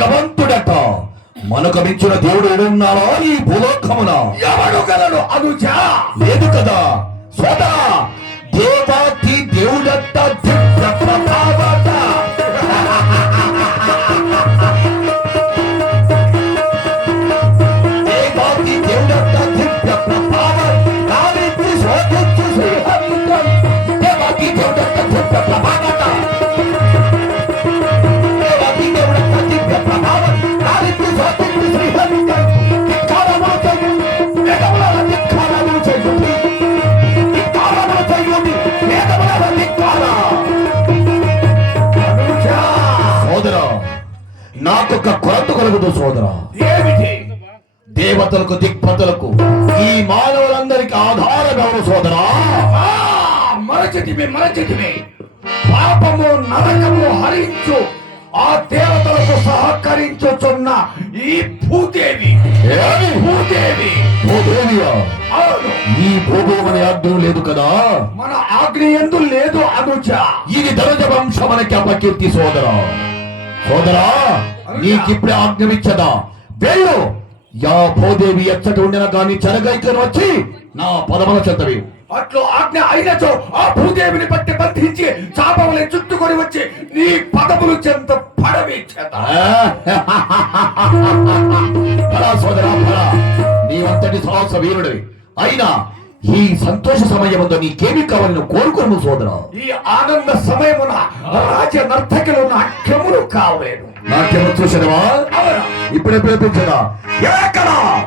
భగవంతుడట. మనకు మించిన దేవుడు ఎవరున్నాడో ఈ భూలోకమున? ఎవడు గలడు అనుజా? లేదు కదా సోదరా. దేవాతి దేవుడట, దివ్య ప్రభావట. దేవాతి దేవుడట, దివ్య ప్రభావం. నావించి శోధించు శ్రీహరితం. దేవాతి దేవుడట, దివ్య ప్రభావట. దేవాతి దేవుడట, దివ్య ప్రభావం. నావించి శోధించు శ్రీహరితం. ధిక్కారములు చెయ్యు, వేదముల ధిక్కారములు చెయ్యుడి. ధిక్కారములు చెయ్యుడి, వేదముల ధిక్కార. అనుజా సోదరా, నాకొక కొరత కలుగుతూ సోదరా. ఏమిటి? దేవతలకు దిక్పతులకు ఈ మానవులందరికి ఆధారం ఎవరు సోదరా? మరచితివి పాపము నరకము హరించు ఆ దేవతలకు సహకరించుచున్న ఈ భూదేవి. ఏమి? భూదేవి. భూదేవియా? అవును, ఈ భూభూమని ఆజ్ఞ లేదు కదా. మన ఆగ్నేయందు లేదు అనుజ. ఇది ధనుజ వంశమనకి అపకీర్తి సోదరా. సోదరా, నీకిప్పుడే ఆజ్ఞమిచ్చదా? వెళ్ళు. యా భూదేవి ఎచ్చట ఉండిన గాని చెరగైకను వచ్చి నా పదముల చెంతవి. అట్లు ఆజ్ఞ అయినచో ఆ భూదేవిని బట్టి బంధించి చాపవలే చుట్టుకొని వచ్చి నీ పదములు చెంత పడవేచేత. ఫలా సోదరా ఫలా, నీవంతటి సాహస వీరుడివి. అయినా ఈ సంతోష సమయముందు నీకేమి కావాలని కోరుకోను సోదరా. ఈ ఆనంద సమయమున రాజ నర్తకులు నాట్యములు కావలేను. నాట్యము చూసినవా? అవునా? ఇప్పుడే పిలిపించదా? ఎక్కడ